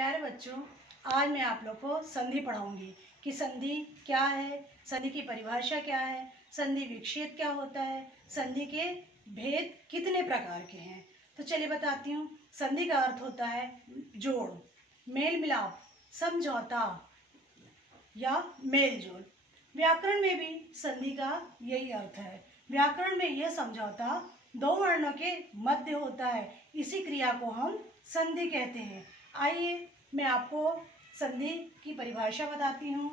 प्यारे बच्चों, आज मैं आप लोग को संधि पढ़ाऊंगी कि संधि क्या है, संधि की परिभाषा क्या है, संधि विच्छेद क्या होता है, संधि के भेद कितने प्रकार के हैं। तो चलिए बताती हूँ। संधि का अर्थ होता है जोड़, मेल मिलाप, समझौता या मेल जोल। व्याकरण में भी संधि का यही अर्थ है। व्याकरण में यह समझौता दो वर्णों के मध्य होता है। इसी क्रिया को हम संधि कहते हैं। आइए मैं आपको संधि की परिभाषा बताती हूँ।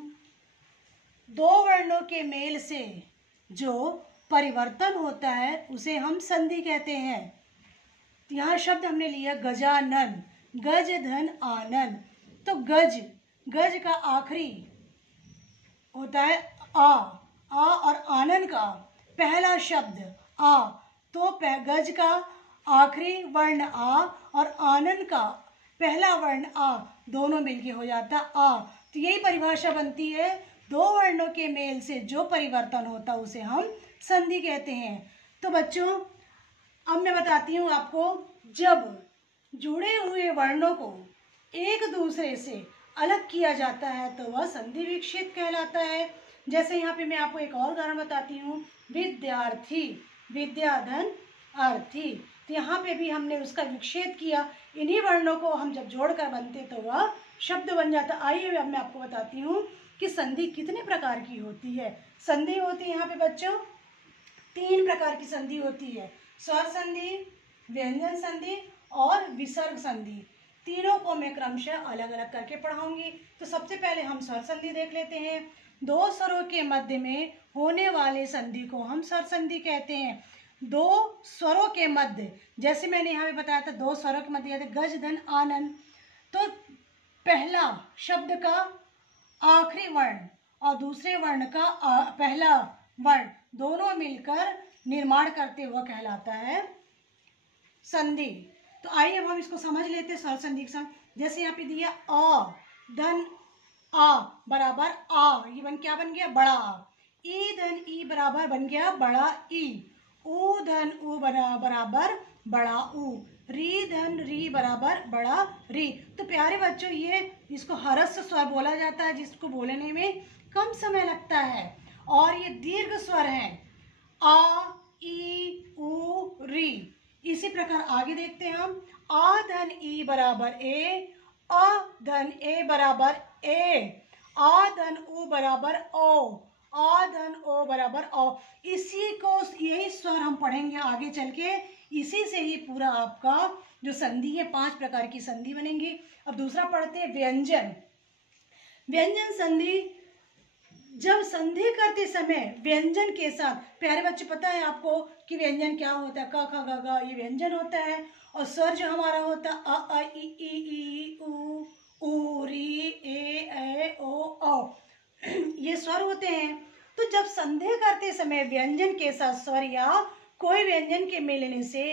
दो वर्णों के मेल से जो परिवर्तन होता है उसे हम संधि कहते हैं। यहाँ शब्द हमने लिया गजानन, गज धन आनन। तो गज, गज का आखिरी होता है आ और आनन का पहला शब्द आ। तो गज का आखिरी वर्ण आ और आनन का पहला वर्ण आ, दोनों मिलके हो जाता आ। तो यही परिभाषा बनती है। दो वर्णों के मेल से जो परिवर्तन होता है उसे हम संधि कहते हैं। तो बच्चों, अब मैं बताती हूँ आपको, जब जुड़े हुए वर्णों को एक दूसरे से अलग किया जाता है तो वह संधि विच्छेद कहलाता है। जैसे यहाँ पे मैं आपको एक और उदाहरण बताती हूँ। विद्यार्थी, विद्याधन अर्थी। तो यहाँ पे भी हमने उसका विच्छेद किया। इन्हीं वर्णों को हम जब जोड़कर बनते तो वह शब्द बन जाता। आइए अब मैं आपको बताती हूँ कि संधि कितने प्रकार की होती है। संधि होती है यहाँ पे बच्चों तीन प्रकार की संधि होती है। स्वर संधि, व्यंजन संधि और विसर्ग संधि। तीनों को मैं क्रमशः अलग अलग करके पढ़ाऊंगी। तो सबसे पहले हम स्वर संधि देख लेते हैं। दो स्वरों के मध्य में होने वाले संधि को हम स्वर संधि कहते हैं। दो स्वरों के मध्य, जैसे मैंने यहाँ पे बताया था, दो स्वरों के मध्य गज धन आनन। तो पहला शब्द का आखिरी वर्ण और दूसरे वर्ण का पहला वर्ण दोनों मिलकर निर्माण करते हुआ कहलाता है संधि। तो आइए अब हम इसको समझ लेते हैं स्वर संधि के साथ। जैसे यहाँ पे दिया अ धन आ बराबर आ, ये क्या बन गया? बड़ा आ। ई धन ई बराबर बन गया बड़ा ई। ऊ धन ऊ बराबर बड़ा ऊ। री धन री बराबर बड़ा री। तो प्यारे बच्चों, ये इसको ह्रस्व स्वर बोला जाता है, जिसको बोलने में कम समय लगता है और ये दीर्घ स्वर हैं। आ, ई, ऊ, री। इसी प्रकार आगे देखते हैं हम। आ धन ई बराबर ए, अ धन ए बराबर ए, आ धन ऊ बराबर ओ, आ धन ओ बराबर ओ। इसी को, यही स्वर हम पढ़ेंगे आगे चल के। इसी से ही पूरा आपका जो संधि है 5 प्रकार की संधि बनेंगी। अब दूसरा पढ़ते हैं व्यंजन। व्यंजन संधि, जब संधि करते समय व्यंजन के साथ, प्यारे बच्चे पता है आपको कि व्यंजन क्या होता है? क ख ग घ, ये व्यंजन होता है। और स्वर जो हमारा होता है अ ई ऊ ऊ री ए ओ औ, ये स्वर होते हैं। तो जब संधि करते समय व्यंजन के साथ स्वर या कोई व्यंजन के मिलने से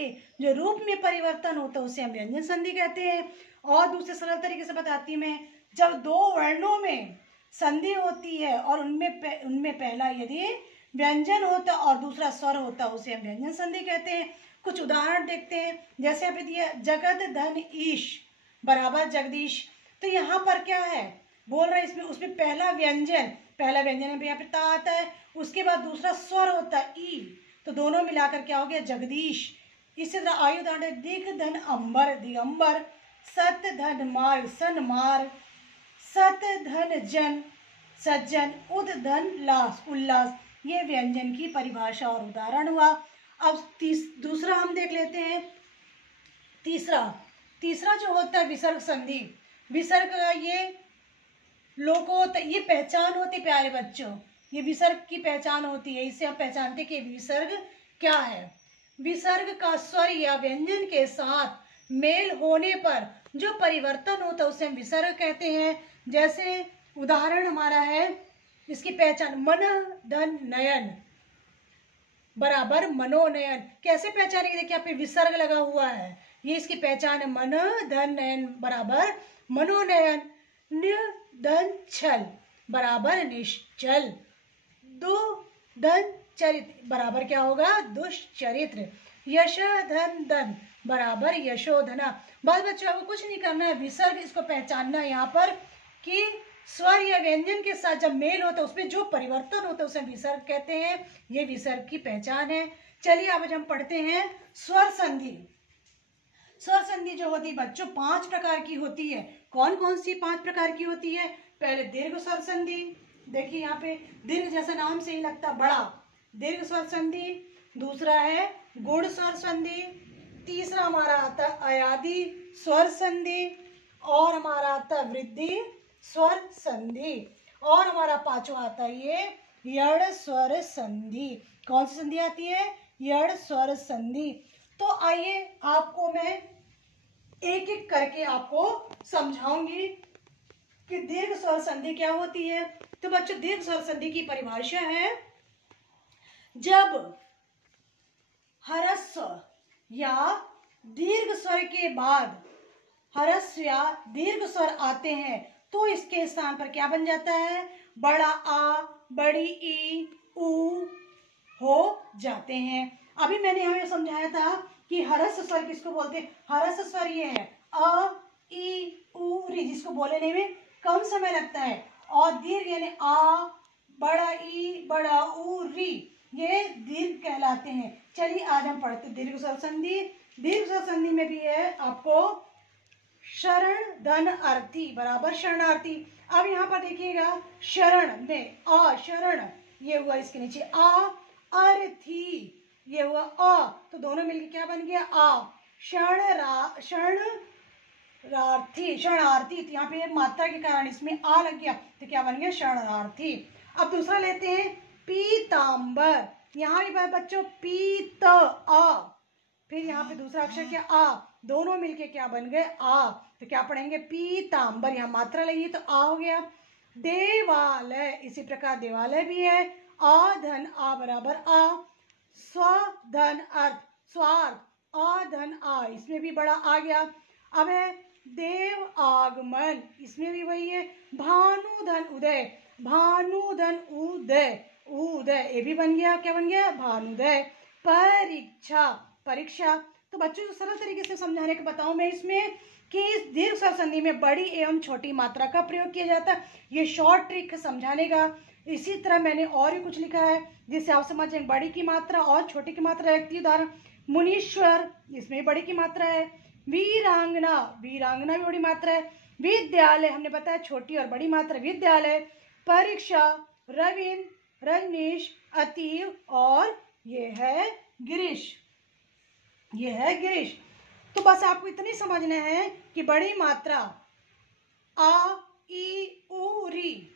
जो रूप में परिवर्तन होता है उसे हम व्यंजन संधि कहते हैं। और दूसरे सरल तरीके से बताती मैं, जब दो वर्णों में संधि होती है और उनमें पहला यदि व्यंजन होता और दूसरा स्वर होता उसे हम व्यंजन संधि कहते हैं। कुछ उदाहरण देखते हैं। जैसे यहाँ पे दिया जगत धन ईश बराबर जगदीश। तो यहाँ पर क्या है बोल रहे हैं, इसमें उसमें पहला व्यंजन यहाँ पे ता आता है, उसके बाद दूसरा स्वर होता है ई, तो दोनों मिलाकर क्या हो गया? जगदीश। इसी तरह आयु उदाहरण, दिग धन अंबर दिगंबर, सत धन मार्ग सन्मार्ग, सत धन जन सज्जन, उद धन लास उल्लास। ये व्यंजन की परिभाषा और उदाहरण हुआ। अब दूसरा हम देख लेते हैं। तीसरा जो होता है विसर्ग संधि। विसर्ग का ये ये पहचान होती प्यारे बच्चों, ये विसर्ग की पहचान होती है। इससे हम पहचानते कि विसर्ग क्या है। विसर्ग का स्वर या व्यंजन के साथ मेल होने पर जो परिवर्तन होता है उसे हम विसर्ग कहते हैं। जैसे उदाहरण हमारा है, इसकी पहचान मन धन नयन बराबर मनोनयन। कैसे पहचानेंगे? देखिए यहाँ पे विसर्ग लगा हुआ है, ये इसकी पहचान है। मन धन नयन बराबर मनोनयन। नि धन छल बराबर निश्चल। दु धन चरित्र बराबर क्या होगा? दुष्चरित्र। यश धन धन बराबर यशोधना। बस बच्चों आपको कुछ नहीं करना है, विसर्ग इसको पहचानना है यहाँ पर कि स्वर या व्यंजन के साथ जब मेल होता है उसमें जो परिवर्तन होता है उसे विसर्ग कहते हैं। ये विसर्ग की पहचान है। चलिए अब हम पढ़ते हैं स्वर संधि। स्वर संधि जो होती है बच्चों 5 प्रकार की होती है। कौन कौन सी 5 प्रकार की होती है? पहले दीर्घ स्वर संधि, देखिए यहाँ पे दीर्घ जैसा नाम से ही लगता बड़ा, दीर्घ स्वर संधि। दूसरा है गुण स्वर संधि। तीसरा हमारा आता है अयादि स्वर संधि, और हमारा आता है वृद्धि स्वर संधि, और हमारा पांचवा आता है ये यड़ स्वर संधि। कौन सी संधि आती है? यड़ स्वर संधि। तो आइए आपको मैं एक एक करके आपको समझाऊंगी कि दीर्घ स्वर संधि क्या होती है। तो बच्चों दीर्घ स्वर संधि की परिभाषा है, जब ह्रस्व या दीर्घ स्वर के बाद ह्रस्व या दीर्घ स्वर आते हैं तो इसके स्थान पर क्या बन जाता है? बड़ा आ, बड़ी ई, उ हो जाते हैं। अभी मैंने हमें समझाया था कि ह्रस्व स्वर किसको बोलते हैं? ह्रस्व स्वर ये है अ, ई, उ, री, जिसको बोलने में कम समय लगता है, और दीर्घ यानी आ, बड़ा ई, बड़ा उ, री, ये दीर्घ कहलाते हैं। चलिए आज हम पढ़ते दीर्घ स्वर संधि। दीर्घ स्वर संधि में भी है आपको शरण धन अर्थी बराबर शरणार्थी। अब यहाँ पर देखिएगा शरण में आ, शरण ये हुआ, इसके नीचे आ, अर्थी ये हुआ अ, तो दोनों मिलके क्या बन गया? आ। शरणार्थी, शरणार्थी, तो यहाँ पे मात्रा के कारण इसमें आ लग गया तो क्या बन गया? शरणार्थी। अब दूसरा लेते हैं पीतांबर। यहाँ भी बच्चों पीत आ, फिर यहाँ पे दूसरा अक्षर क्या? आ, दोनों मिलके क्या बन गए? आ, तो क्या पढ़ेंगे? पीतांबर। यहाँ मात्रा लगी तो आ हो गया। देवालय, इसी प्रकार देवालय भी है, आ धन आ बराबर आ। स्वधन अर्थ, स्वार्थ, आ धन आ, इसमें भी बड़ा आ गया। अब है देव आगमन, इसमें भी वही है। भानु धन उदय, भानु धन उदय, उदय ये भी बन गया, क्या बन गया? भानुदय। परीक्षा, परीक्षा। तो बच्चों को सरल तरीके से समझाने को बताऊं मैं इसमें कि इस दीर्घ स्वर संधि में बड़ी एवं छोटी मात्रा का प्रयोग किया जाता है। ये शॉर्ट ट्रिक है समझाने का। इसी तरह मैंने और भी कुछ लिखा है जिससे आप समझें बड़ी की मात्रा और छोटी की मात्रा रखती है। उदाहरण मुनीश्वर, इसमें बड़ी की मात्रा है। वीरांगना, वीरांगना भी बड़ी मात्रा है। विद्यालय हमने बताया छोटी और बड़ी मात्रा विद्यालय। परीक्षा, रविंद्र, रजनीश, अतीव, और ये है गिरीश, ये है गिरीश। तो बस आपको इतनी समझना है कि बड़ी मात्रा आ, ई, उ, री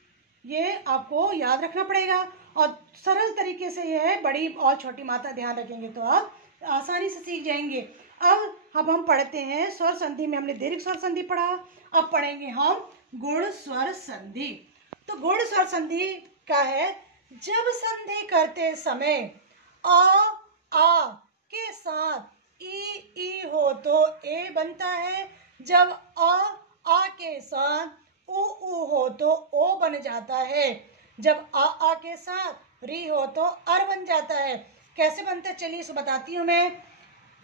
ये आपको याद रखना पड़ेगा, और सरल तरीके से ये है बड़ी और छोटी मात्रा ध्यान रखेंगे तो आप आसानी से सीख जाएंगे। अब हम पढ़ते हैं स्वर संधि में हमने दीर्घ स्वर संधि पढ़ा, अब पढ़ेंगे हम गुण स्वर संधि। तो गुण स्वर संधि का है, जब संधि करते समय आ के साथ ई हो तो ए बनता है, जब आ के साथ उ हो तो ओ बन जाता है, जब आ के साथ री हो तो अर बन जाता है। कैसे बनता है चलिए इसे बताती हूँ मैं।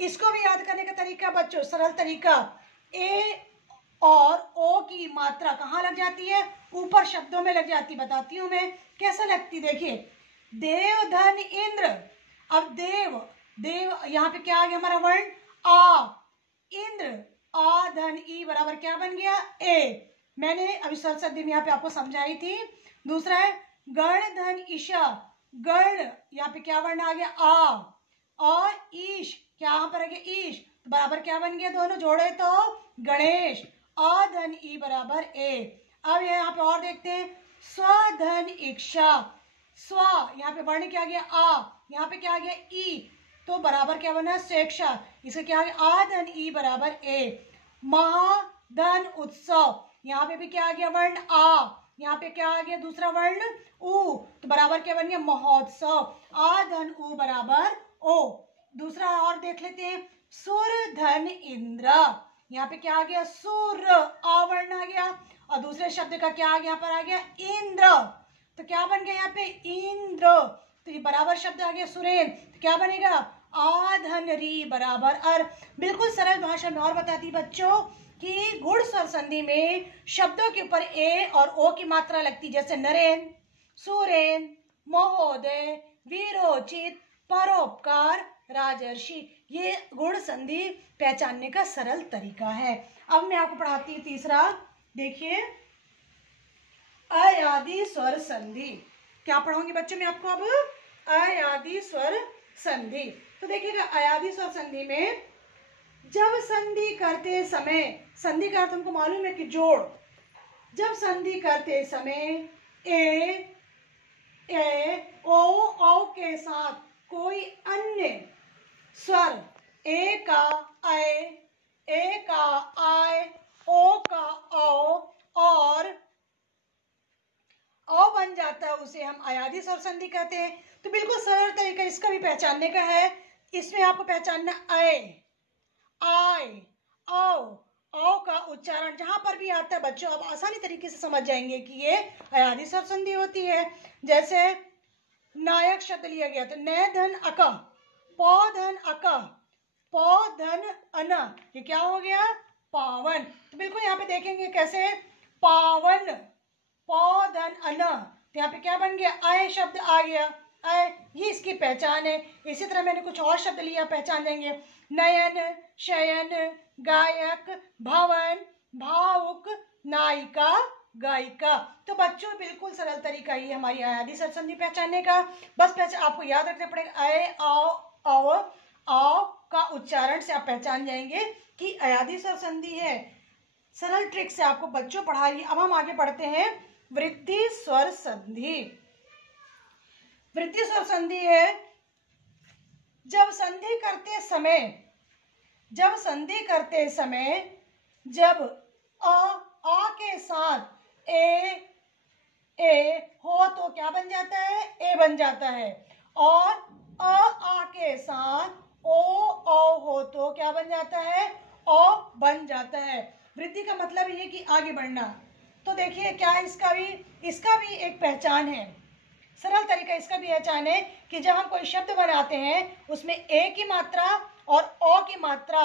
इसको भी याद करने का तरीका बच्चों सरल तरीका, ए और ओ की मात्रा कहाँ लग जाती है? ऊपर शब्दों में लग जाती। बताती हूँ मैं कैसे लगती, देखिए देव धन इंद्र। अब देव, देव यहाँ पे क्या आ गया हमारा वर्ण आ, इंद्र आ धन ई बराबर क्या बन गया? ए। मैंने अभी स्वर संधि में यहाँ पे आपको समझाई थी। दूसरा है गण धन ईशा, गण यहाँ पे क्या वर्ण आ गया? आ, और ईश क्या यहाँ पर आ गया? ईश, तो बराबर क्या बन गया? दोनों जोड़े तो गणेश। आ धन ई बराबर ए। अब यहाँ पे और देखते हैं स्वधन इक्षा, स्व यहाँ पे वर्ण क्या आ गया? आ, यहाँ पे क्या आ गया? ई, तो बराबर क्या बना? स्वेच्छा। इसका क्या आ गया? आ धन ई बराबर ए। महाधन उत्सव, यहाँ पे भी क्या आ गया? वर्ण आ, यहाँ पे क्या आ गया? दूसरा वर्ण उ, तो बराबर क्या बन गया? महोत्सव। आ धन उ बराबर ओ। दूसरा और देख लेते हैं सुर धन इंद्र, यहाँ पे क्या आ गया? सुर, आवर्ण आ गया, और दूसरे शब्द का क्या आ गया? यहाँ पर आ गया इंद्र, तो क्या बन गया यहाँ पे? इंद्र, तो ये बराबर शब्द आ गया सुरेंद्र, तो क्या बनेगा? आ धन री बराबर अर। बिल्कुल सरल भाषा में और बताती बच्चों कि गुण स्वर संधि में शब्दों के ऊपर ए और ओ की मात्रा लगती, जैसे नरेन, सुरेन, महोदय, वीरोचित, परोपकार, राजर्षि। ये गुण संधि पहचानने का सरल तरीका है। अब मैं आपको पढ़ाती हूँ तीसरा। देखिए अयादि स्वर संधि। क्या पढ़ाऊंगी बच्चों मैं आपको अब? अयादि स्वर संधि। तो देखिएगा अयादि स्वर संधि में जब संधि करते समय, संधि का अर्थ हमको मालूम है कि जोड़, जब संधि करते समय ए ओ के साथ कोई अन्य स्वर ए का ए का आय, ओ का औ और औ बन जाता है, उसे हम अयादि स्वर संधि कहते हैं। तो बिल्कुल सरल तरीका इसका भी पहचानने का है। इसमें आपको पहचानना आय, औ का उच्चारण जहां पर भी आता है बच्चों, आप आसानी तरीके से समझ जाएंगे कि ये अयादि स्वर संधि होती है। जैसे नायक शब्द लिया गया तो न धन अक, पौ धन अक, पौ धन अन, ये क्या हो गया? पावन। तो बिल्कुल यहाँ पे देखेंगे कैसे पावन, पौ धन अन, तो यहाँ पे क्या बन गया? आय शब्द आ गया, आय, ये इसकी पहचान है। इसी तरह मैंने कुछ और शब्द लिया, पहचान देंगे। नयन, शयन, गायक, भवन, भावुक, नायिका, गायिका। तो बच्चों बिल्कुल सरल तरीका ही हमारी अयादि स्वर संधि पहचानने का। बस आपको याद रखना पड़ेगा अय, औ का उच्चारण से आप पहचान जाएंगे कि अयादि स्वर संधि है। सरल ट्रिक से आपको बच्चों पढ़ा रही है। अब हम आगे बढ़ते हैं वृद्धि स्वर संधि। वृद्धि स्वर संधि है जब संधि करते समय जब आ के साथ ए हो तो क्या बन जाता है? ए बन जाता है। और आ के साथ ओ हो तो क्या बन जाता है? ओ बन जाता है। वृद्धि का मतलब ये कि आगे बढ़ना। तो देखिए क्या इसका भी एक पहचान है, सरल तरीका इसका भी पहचान है कि जब हम कोई शब्द बनाते हैं उसमें ए की मात्रा और ओ की मात्रा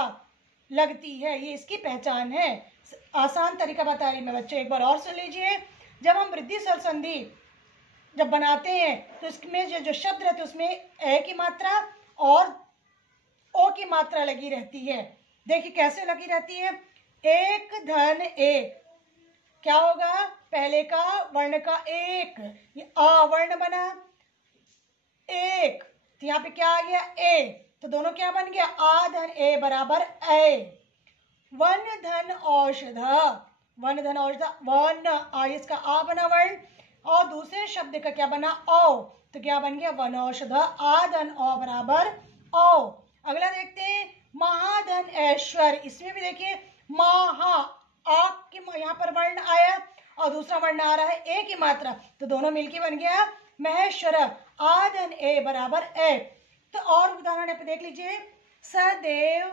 लगती है, ये इसकी पहचान है। आसान तरीका बता रही मैं बच्चों, एक बार और सुन लीजिए। जब हम वृद्धि स्वर संधि जब बनाते हैं तो इसमें जो शब्द रहते हैं उसमें ए की मात्रा और ओ की मात्रा लगी रहती है। देखिए कैसे लगी रहती है? एक धन एक, क्या होगा? पहले का वर्ण का एक, ये आ वर्ण बना एक, तो यहाँ पे क्या आ गया? ए, तो दोनों क्या बन गया? आ धन ए बराबर ए। वन धन औषध, वन धन औषध, वन आ, इसका आ बना वर्ण और दूसरे शब्द का क्या बना? औ, तो क्या बन गया? वन औषध, आ धन औ बराबर औ। अगला देखते हैं महाधन ऐश्वर। इसमें भी देखिए महा, आ की यहाँ पर वर्ण आया और दूसरा वर्ण आ रहा है ए की मात्रा, तो दोनों मिलके बन गया महेश्वर, आ धन ए बराबर ए। तो और उदाहरण पे देख लीजिए। सदैव,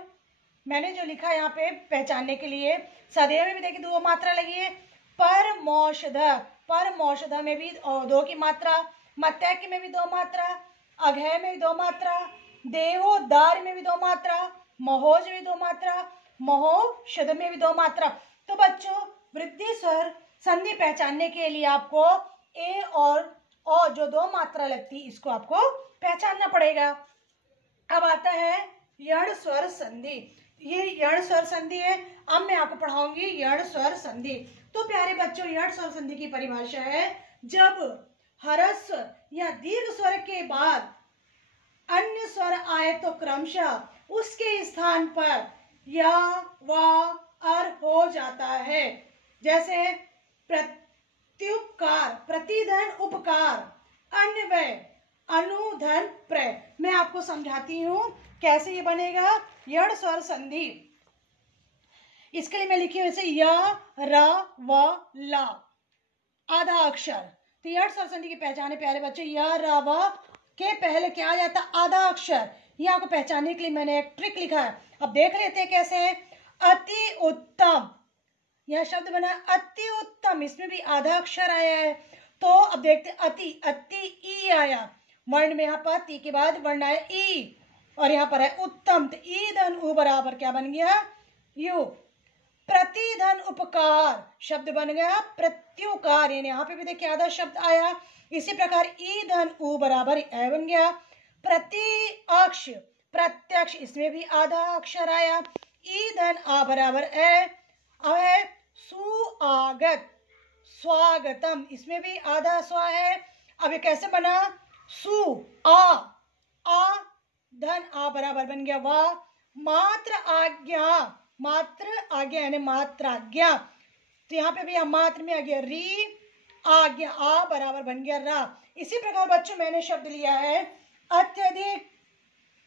मैंने जो लिखा यहाँ पे पहचानने के लिए, सदैव में भी देखिए दो मात्रा लगी है। परमौषध, परमौषध में भी दो की मात्रा, मत्स्य में भी दो मात्रा, अघय में भी दो मात्रा, देवोदार में भी दो मात्रा, महोज में भी दो मात्रा, महोषध में भी दो मात्रा। तो बच्चों वृद्धि स्वर संधि पहचानने के लिए आपको ए और ओ जो दो मात्रा लगती है इसको आपको पहचानना पड़ेगा। अब आता है यण स्वर संधि। ये यण स्वर संधि है। अब मैं आपको पढ़ाऊंगी यण स्वर संधि। तो प्यारे बच्चों यण स्वर संधि की परिभाषा है जब ह्रस्व या दीर्घ स्वर के बाद अन्य स्वर आए तो क्रमशः उसके स्थान पर या वा अर हो जाता है। जैसे प्रत्युपकार, प्रतिधन उपकार, अन्वय, अनुधन प्रय। मैं आपको समझाती हूं कैसे ये बनेगा यण स्वर संधि। इसके लिए मैं लिखी हूं जैसे य, र, व, ला, आधा अक्षर। तो यण स्वर संधि की पहचान है प्यारे बच्चे, य, र, व के पहले क्या आ जाता? आधा अक्षर। ये आपको पहचानने के लिए मैंने एक ट्रिक लिखा है। अब देख लेते हैं कैसे है। अति उत्तम, यह शब्द बना अति उत्तम, इसमें भी आधा अक्षर आया है। तो अब देखते अति, अति ई आया वर्ण में, यहाँ पर ती के बाद वर्ण आया ई। और यहाँ पर है उत्तम, तो ई धन उ बराबर क्या बन गया, यू। प्रतिधन उपकार शब्द बन गया प्रत्युकार, यानी यहाँ पे भी देखिए आधा शब्द आया। इसी प्रकार ई धन उ बराबर ए बन गया। प्रत्यक्ष प्रत्यक्ष, इसमें भी आधा अक्षर आया। ई धन आ बराबर ए। अब है सुआगत स्वागतम, इसमें भी आधा स्वा है। अब ये कैसे बना, सु आ धन आ बराबर बन गया वाह। मात्र आज्ञा यानी मात्राज्ञा, तो यहाँ पे भी हम मात्र में आ गया री, आज्ञा आ बराबर बन गया रा। इसी प्रकार बच्चों मैंने शब्द लिया है अत्यधिक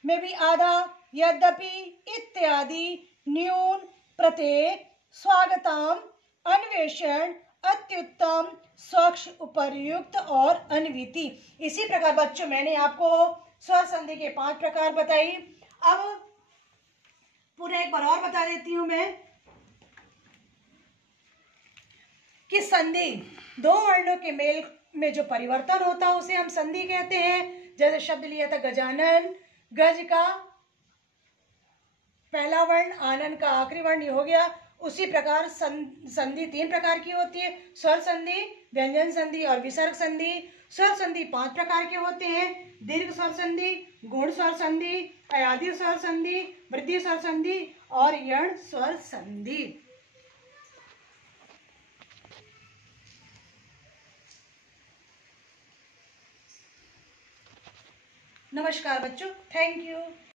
में भी आधा, यद्यपि, इत्यादि, न्यून, प्रत्येक, स्वागतम, अन्वेषण, अत्युत्तम, स्वच्छ, उपर्युक्त और अन्विति। इसी प्रकार बच्चों मैंने आपको स्वर संधि के 5 प्रकार बताई। अब पूरा एक बार और बता देती हूं मैं कि संधि दो वर्णों के मेल में जो परिवर्तन होता है उसे हम संधि कहते हैं। जैसे शब्द लिया था गजानन, गज का पहला वर्ण, आनंद का आखिरी वर्ण, ये हो गया। उसी प्रकार संधि 3 प्रकार की होती है, स्वर संधि, व्यंजन संधि और विसर्ग संधि। स्वर संधि 5 प्रकार के होते हैं, दीर्घ स्वर संधि, गुण स्वर संधि, अयादि स्वर संधि, वृद्धि स्वर संधि और यण स्वर संधि। नमस्कार बच्चों, थैंक यू।